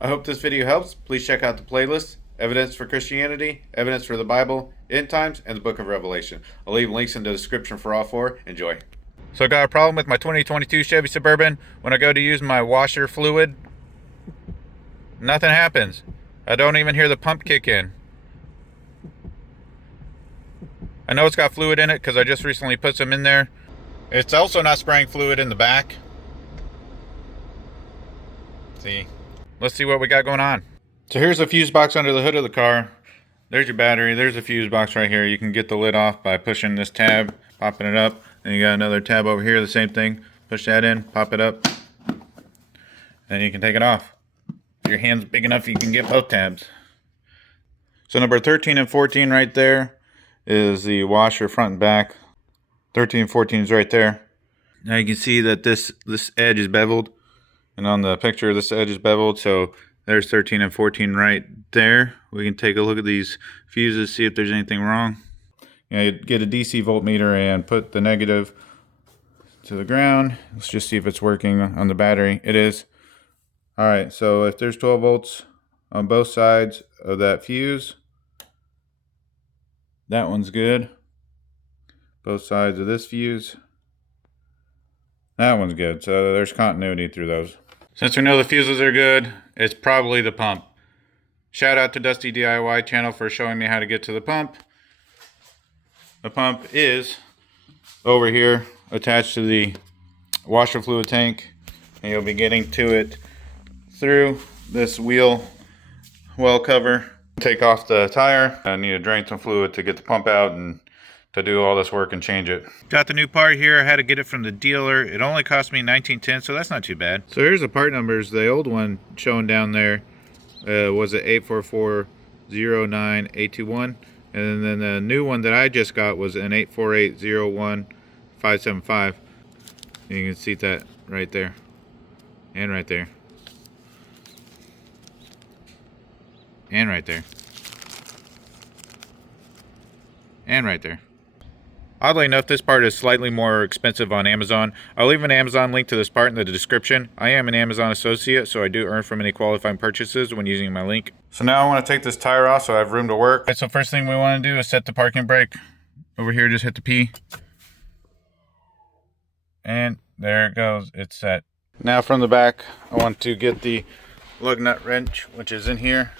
I hope this video helps. Please check out the playlist, Evidence for Christianity, Evidence for the Bible, End Times, and the Book of Revelation. I'll leave links in the description for all four. Enjoy. So I got a problem with my 2022 Chevy Suburban. When I go to use my washer fluid, nothing happens. I don't even hear the pump kick in. I know it's got fluid in it because I just recently put some in there. It's also not spraying fluid in the back. See, let's see what we got going on. So here's a fuse box under the hood of the car. There's your battery. There's a fuse box right here. You can get the lid off by pushing this tab, popping it up. And you got another tab over here, the same thing. Push that in, pop it up. And you can take it off. If your hand's big enough, you can get both tabs. So number 13 and 14 right there is the washer front and back. 13 and 14 is right there. Now you can see that this edge is beveled. And on the picture, this edge is beveled. So there's 13 and 14 right there. We can take a look at these fuses, see if there's anything wrong. You get a DC voltmeter and put the negative to the ground. Let's just see if it's working on the battery. It is. Alright, so if there's 12 volts on both sides of that fuse, that one's good. Both sides of this fuse, that one's good. So there's continuity through those. Since we know the fuses are good, it's probably the pump. Shout out to Dusty DIY channel for showing me how to get to the pump. The pump is over here attached to the washer fluid tank, and you'll be getting to it through this wheel well cover. Take off the tire. I need to drain some fluid to get the pump out and to do all this work and change it. Got the new part here. I had to get it from the dealer. It only cost me $19.10, so that's not too bad. So here's the part numbers. The old one shown down there was it 84409-821, and then the new one that I just got was an 84801-575. You can see that right there and right there and right there and right there. Oddly enough, this part is slightly more expensive on Amazon. I'll leave an Amazon link to this part in the description. I am an Amazon associate, so I do earn from any qualifying purchases when using my link. So now I want to take this tire off so I have room to work. Right, so first thing we want to do is set the parking brake. Over here, just hit the P. And there it goes. It's set. Now from the back, I want to get the lug nut wrench, which is in here.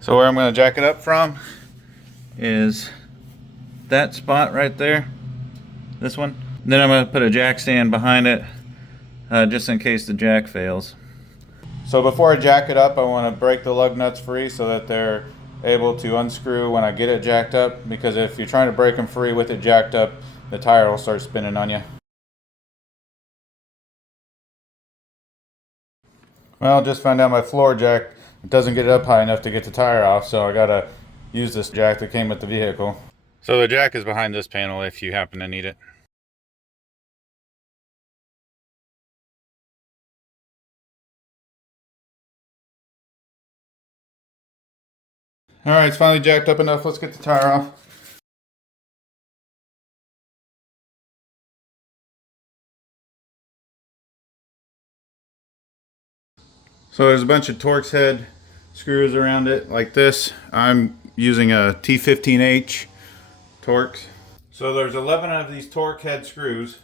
So where I'm going to jack it up from is that spot right there, this one. Then I'm going to put a jack stand behind it just in case the jack fails. So before I jack it up, I want to break the lug nuts free so that they're able to unscrew when I get it jacked up, because if you're trying to break them free with it jacked up, the tire will start spinning on you. Well, just found out my floor jack, it doesn't get it up high enough to get the tire off, so I gotta use this jack that came with the vehicle. So the jack is behind this panel if you happen to need it. Alright, it's finally jacked up enough. Let's get the tire off. So there's a bunch of Torx head screws around it like this. I'm using a T15H Torx. So there's 11 of these Torx head screws.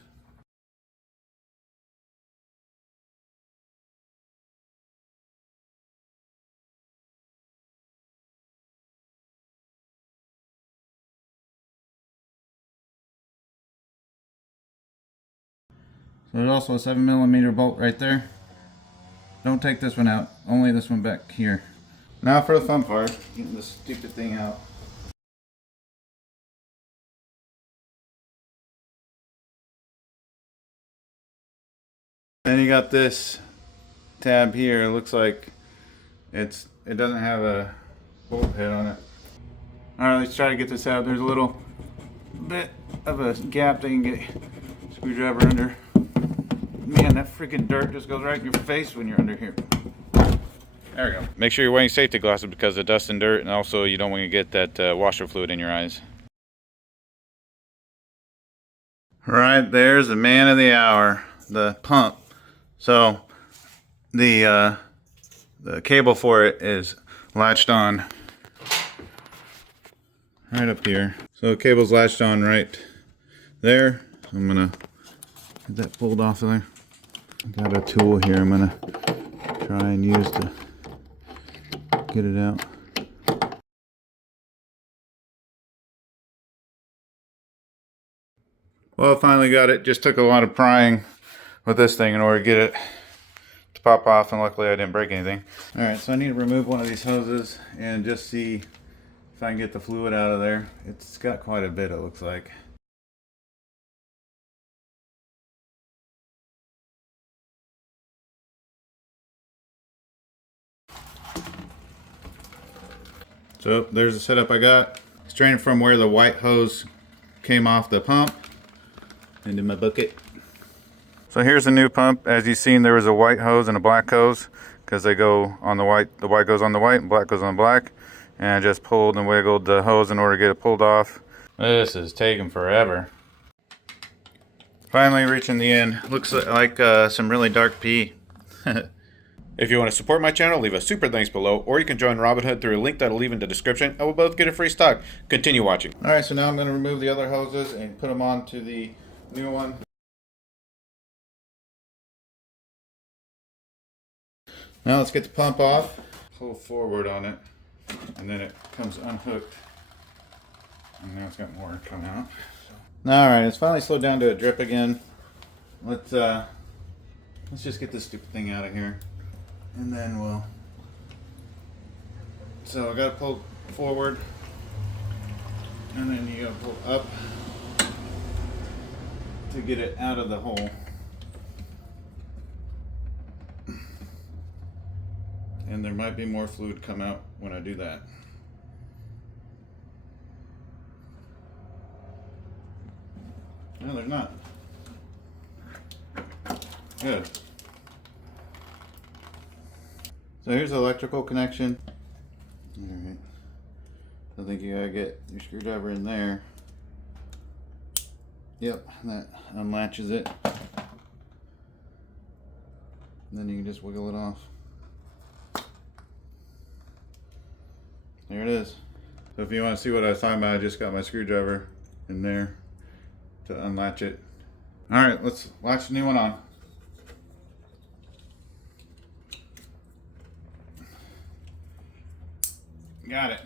So there's also a 7mm bolt right there. Don't take this one out, only this one back here. Now for the fun part, getting this stupid thing out. Then you got this tab here. It looks like it doesn't have a bolt head on it. Alright, let's try to get this out. There's a little bit of a gap that you can get a screwdriver under. Man, that freaking dirt just goes right in your face when you're under here. There we go. Make sure you're wearing safety glasses because of dust and dirt, and also you don't want to get that washer fluid in your eyes. Right there's the man of the hour, the pump. So the cable for it is latched on right up here. So the cable's latched on right there. I'm gonna get that pulled off of there. I got a tool here I'm gonna try and use to get it out. Well, I finally got it. Just took a lot of prying with this thing in order to get it to pop off, and luckily I didn't break anything. Alright, so I need to remove one of these hoses and just see if I can get the fluid out of there. It's got quite a bit, it looks like. So there's the setup I got. Straining from where the white hose came off the pump into my bucket. So here's the new pump. As you've seen, there was a white hose and a black hose because they go on the white. The white goes on the white and black goes on black. And I just pulled and wiggled the hose in order to get it pulled off. This is taking forever. Finally reaching the end. Looks like some really dark pee. If you want to support my channel, leave a super thanks below, or you can join Robinhood through a link that I'll leave in the description, and we'll both get a free stock. Continue watching. Alright, so now I'm going to remove the other hoses and put them onto the new one. Now let's get the pump off. Pull forward on it, and then it comes unhooked. And now it's got more coming out. Alright, it's finally slowed down to a drip again. Let's just get this stupid thing out of here. And then we'll... So I gotta pull forward. And then you gotta pull up to get it out of the hole. And there might be more fluid come out when I do that. No, there's not. Good. So here's the electrical connection. Alright. I think you gotta get your screwdriver in there. Yep, that unlatches it. And then you can just wiggle it off. There it is. So if you want to see what I was talking about, I just got my screwdriver in there to unlatch it. Alright, let's latch the new one on. Got it.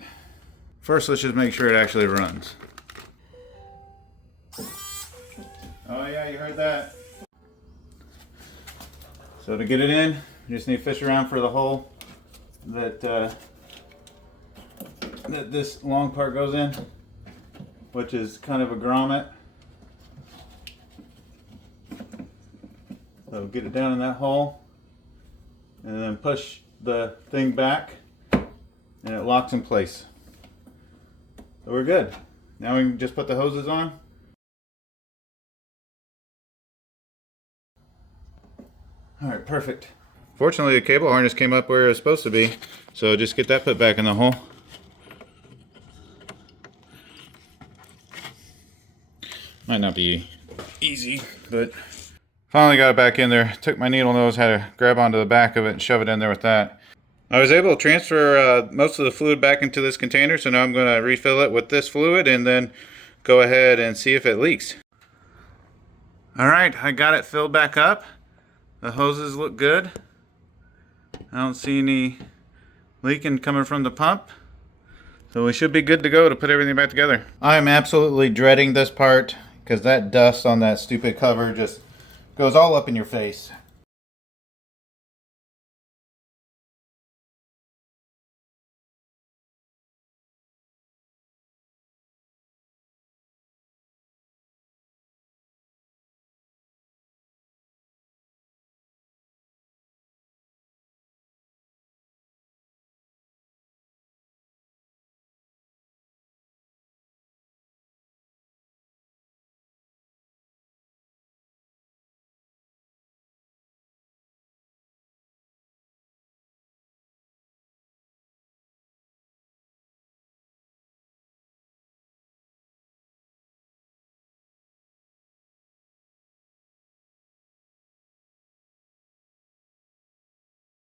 First, let's just make sure it actually runs. Oh yeah, you heard that. So to get it in, you just need to fish around for the hole that that this long part goes in, which is kind of a grommet. So get it down in that hole, and then push the thing back, and it locks in place. So we're good. Now we can just put the hoses on. Alright, perfect. Fortunately, the cable harness came up where it was supposed to be, so just get that put back in the hole. Might not be easy, but finally got it back in there. Took my needle nose, had to grab onto the back of it and shove it in there with that. I was able to transfer most of the fluid back into this container, so now I'm going to refill it with this fluid and then go ahead and see if it leaks. Alright, I got it filled back up. The hoses look good. I don't see any leaking coming from the pump. So we should be good to go to put everything back together. I'm absolutely dreading this part because that dust on that stupid cover just goes all up in your face.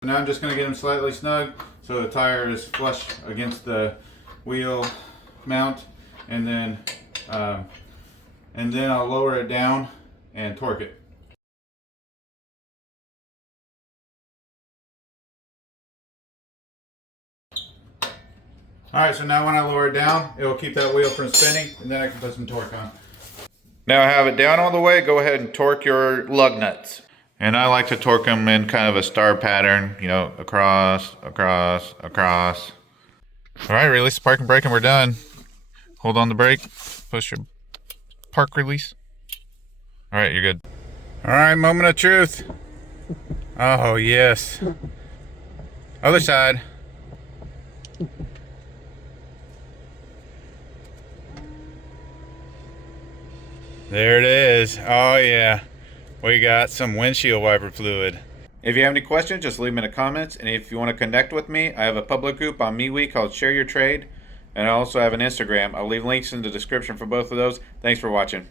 Now I'm just going to get them slightly snug so the tire is flush against the wheel mount, and then I'll lower it down and torque it. Alright, so now when I lower it down, it will keep that wheel from spinning, and then I can put some torque on. Now I have it down all the way, go ahead and torque your lug nuts. And I like to torque them in kind of a star pattern, you know, across, across, across. Alright, release the parking brake and we're done. Hold on the brake, push your park release. Alright, you're good. Alright, moment of truth. Oh, yes. Other side. There it is. Oh yeah, we got some windshield wiper fluid. If you have any questions, just leave them in the comments. And if you want to connect with me, I have a public group on MeWe called Share Your Trade. And I also have an Instagram. I'll leave links in the description for both of those. Thanks for watching.